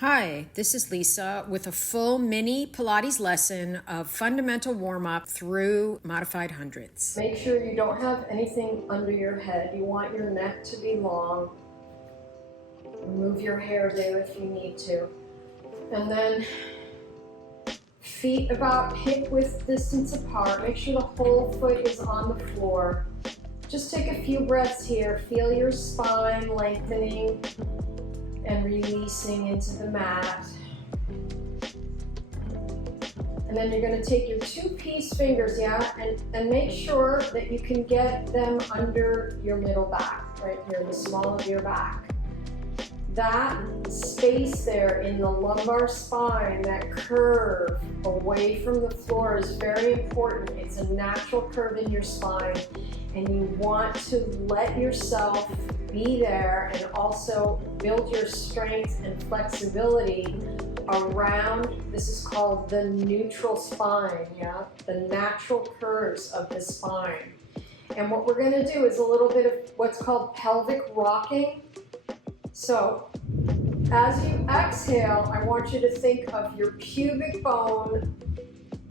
Hi, this is Lisa with a full mini Pilates lesson of fundamental warm-up through modified hundreds. Make sure you don't have anything under your head. You want your neck to be long. Remove your hair there if you need to. And then feet about hip width distance apart. Make sure the whole foot is on the floor. Just take a few breaths here. Feel your spine lengthening and releasing into the mat. And then you're going to take your two peace fingers, and make sure that you can get them under your middle back, right here, the small of your back. That space there in the lumbar spine, that curve away from the floor is very important. It's a natural curve in your spine, and you want to let yourself be there and also build your strength and flexibility around, this is called the neutral spine, the natural curves of the spine. And what we're going to do is a little bit of what's called pelvic rocking. So as you exhale, I want you to think of your pubic bone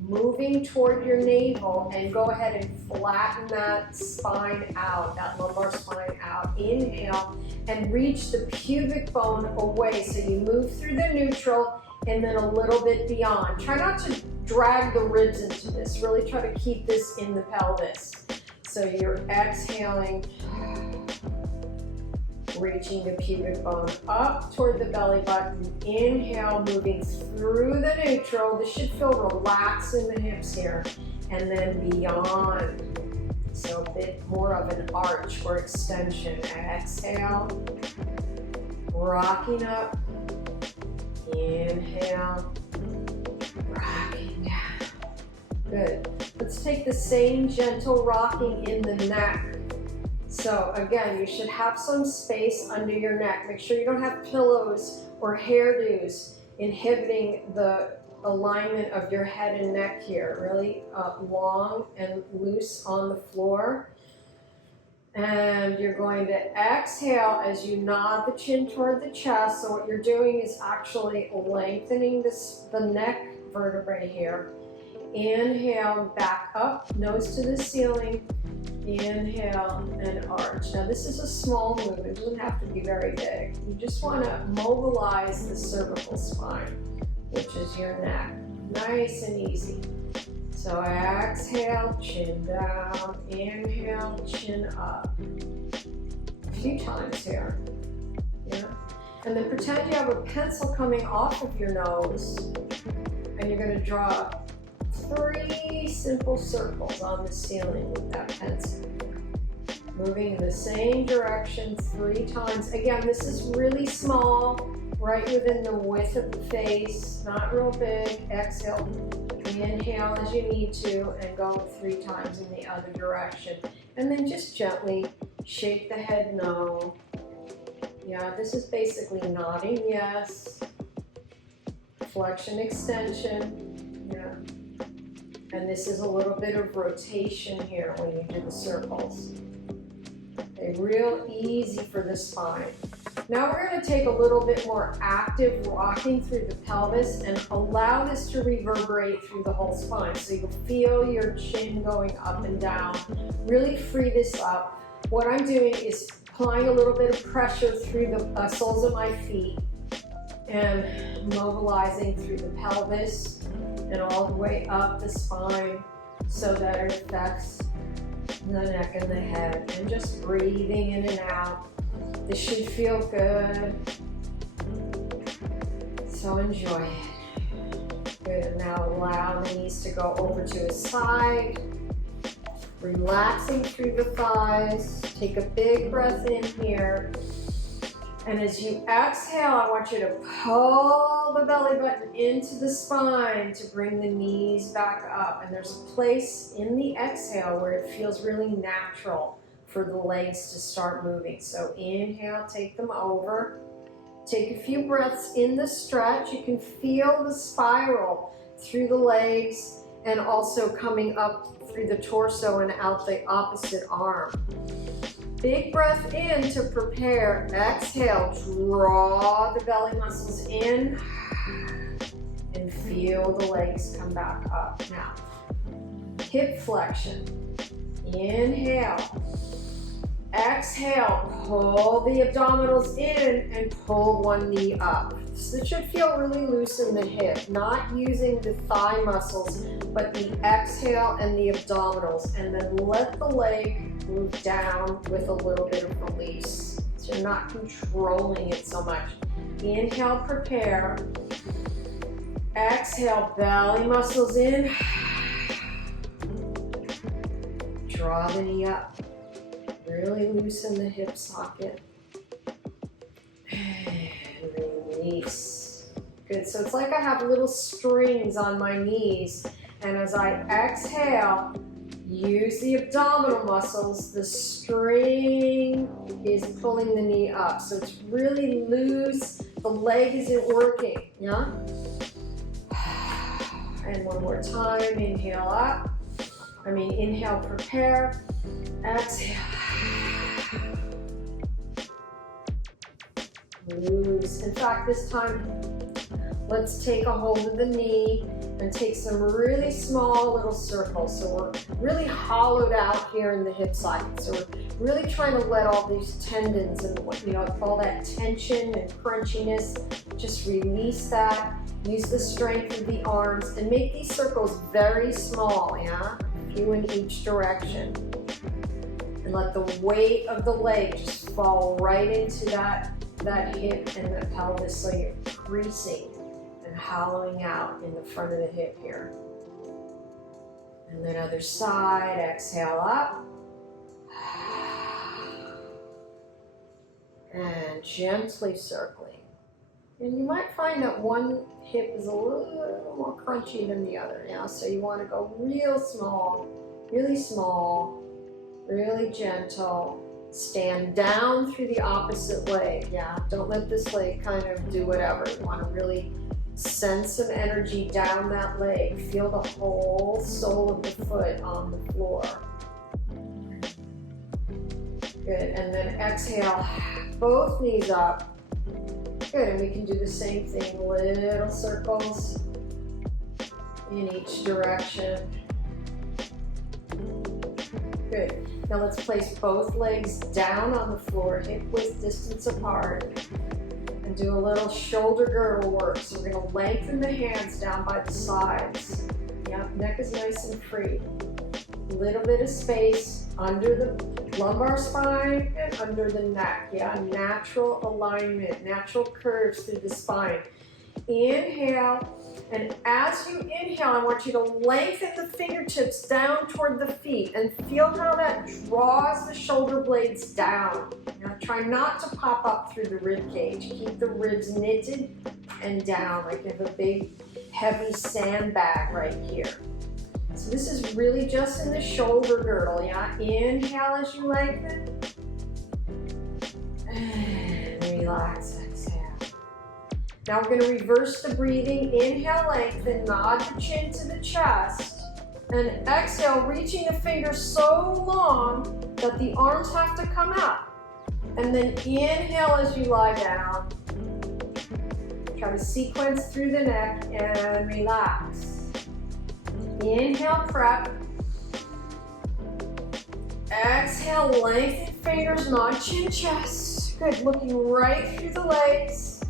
moving toward your navel, and go ahead and flatten that spine out, that lumbar spine out. Inhale and reach the pubic bone away. So you move through the neutral and then a little bit beyond. Try not to drag the ribs into this. Really try to keep this in the pelvis. So you're exhaling, reaching the pubic bone up toward the belly button. Inhale, moving through the neutral. This should feel relaxed in the hips here. And then beyond. So a bit more of an arch or extension. Exhale, rocking up. Inhale, rocking down. Good. Let's take the same gentle rocking in the neck. So again, you should have some space under your neck. Make sure you don't have pillows or hairdos inhibiting the alignment of your head and neck here. Really long and loose on the floor. And you're going to exhale as you nod the chin toward the chest. So what you're doing is actually lengthening the neck vertebrae here. Inhale, back up, nose to the ceiling. Inhale and arch. Now this is a small move. It doesn't have to be very big. You just want to mobilize the cervical spine, which is your neck. Nice and easy. So exhale, chin down. Inhale, chin up. A few times here. And then pretend you have a pencil coming off of your nose, and you're going to draw 3 simple circles on the ceiling with that pencil. Moving in the same direction 3 times. Again, this is really small, right within the width of the face, not real big. Exhale, inhale as you need to, and go 3 times in the other direction. And then just gently shake the head no. This is basically nodding yes. Flexion, extension. And this is a little bit of rotation here when you do the circles. Okay, real easy for the spine. Now we're going to take a little bit more active rocking through the pelvis and allow this to reverberate through the whole spine. So you'll feel your chin going up and down. Really free this up. What I'm doing is applying a little bit of pressure through the soles of my feet and mobilizing through the pelvis and all the way up the spine so that it affects the neck and the head. And just breathing in and out. This should feel good. So enjoy it. Good. Now allow the knees to go over to a side. Relaxing through the thighs. Take a big breath in here. And as you exhale, I want you to pull the belly button into the spine to bring the knees back up. And there's a place in the exhale where it feels really natural for the legs to start moving. So inhale, take them over. Take a few breaths in the stretch. You can feel the spiral through the legs and also coming up through the torso and out the opposite arm. Big breath in to prepare. Exhale, draw the belly muscles in and feel the legs come back up. Now, hip flexion. Inhale. Exhale, pull the abdominals in and pull one knee up. So it should feel really loose in the hip, not using the thigh muscles, but the exhale and the abdominals. And then let the leg move down with a little bit of release. So you're not controlling it so much. Inhale, prepare. Exhale, belly muscles in. Draw the knee up. Really loosen the hip socket. And release. Good, so it's like I have little strings on my knees. And as I exhale, use the abdominal muscles. The string is pulling the knee up. So it's really loose. The leg isn't working, yeah? And one more time, inhale up. Inhale, prepare. Exhale. Loose. In fact, this time, let's take a hold of the knee and take some really small little circles. So we're really hollowed out here in the hip socket. So we're really trying to let all these tendons and all that tension and crunchiness, just release that. Use the strength of the arms and make these circles very small, yeah? A few in each direction. And let the weight of the leg just fall right into that hip and the pelvis, so you're creasing and hollowing out in the front of the hip here. And then other side, exhale up. And gently circling. And you might find that one hip is a little more crunchy than the other, yeah? So you want to go real small, really gentle. Stand down through the opposite leg, yeah? Don't let this leg kind of do whatever. You want to really send some energy down that leg. Feel the whole sole of the foot on the floor. Good, and then exhale, both knees up. Good, and we can do the same thing, little circles in each direction. Good. Now let's place both legs down on the floor, hip width distance apart, and do a little shoulder girdle work. So we're going to lengthen the hands down by the sides. Yep, neck is nice and free. A little bit of space under the lumbar spine and under the neck. Yeah, natural alignment, natural curves through the spine. Inhale, and as you inhale, I want you to lengthen the fingertips down toward the feet and feel how that draws the shoulder blades down. Now try not to pop up through the rib cage. Keep the ribs knitted and down like you have a big heavy sandbag right here. So this is really just in the shoulder girdle, yeah? Inhale as you lengthen. And relax, exhale. Now we're going to reverse the breathing. Inhale, lengthen, nod the chin to the chest. And exhale, reaching the fingers so long that the arms have to come out. And then inhale as you lie down. Try to sequence through the neck and relax. Inhale, prep. Exhale, lengthen fingers, nod chin, chest. Good, looking right through the legs.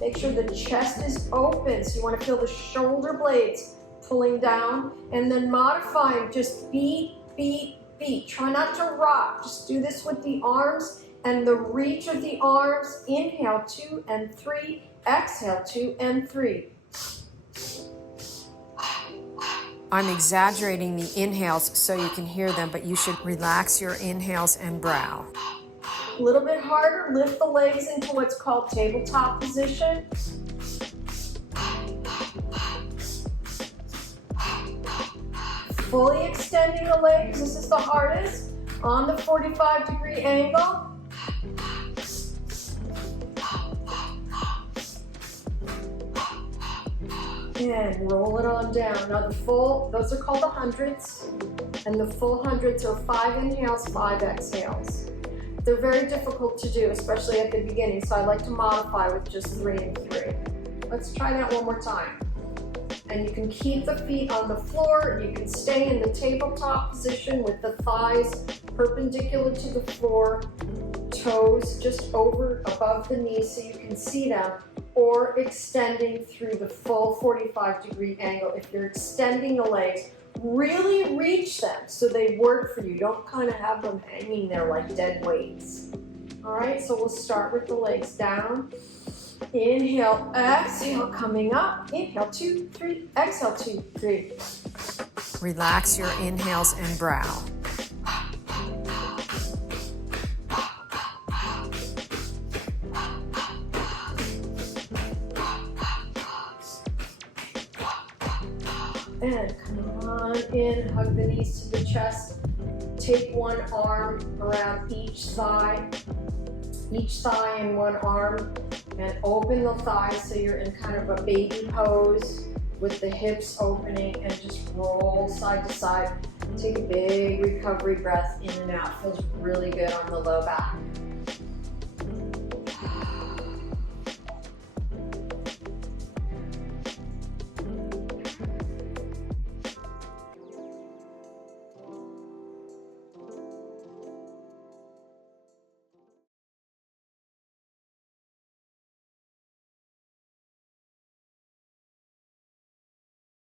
Make sure the chest is open, so you want to feel the shoulder blades pulling down. And then modifying, just beat, beat, beat. Try not to rock. Just do this with the arms and the reach of the arms. Inhale, 2 and 3. Exhale, 2 and 3. I'm exaggerating the inhales so you can hear them, but you should relax your inhales and brow. A little bit harder, lift the legs into what's called tabletop position. Fully extending the legs, this is the hardest, on the 45-degree angle. And roll it on down. Now those are called the hundreds. And the full hundreds are 5 inhales, 5 exhales. They're very difficult to do, especially at the beginning, so I like to modify with just 3 and 3. Let's try that one more time. And you can keep the feet on the floor. You can stay in the tabletop position with the thighs perpendicular to the floor, toes just over above the knees so you can see them, or extending through the full 45-degree angle. If you're extending the legs, really reach them so they work for you. Don't kind of have them hanging there like dead weights. All right, so we'll start with the legs down. Inhale, exhale, coming up. Inhale, 2, 3, exhale, 2, 3. Relax your inhales and brow. And come on in, hug the knees to the chest. Take one arm around each thigh in one arm, and open the thighs so you're in kind of a baby pose with the hips opening, and just roll side to side. Take a big recovery breath in and out. Feels really good on the low back.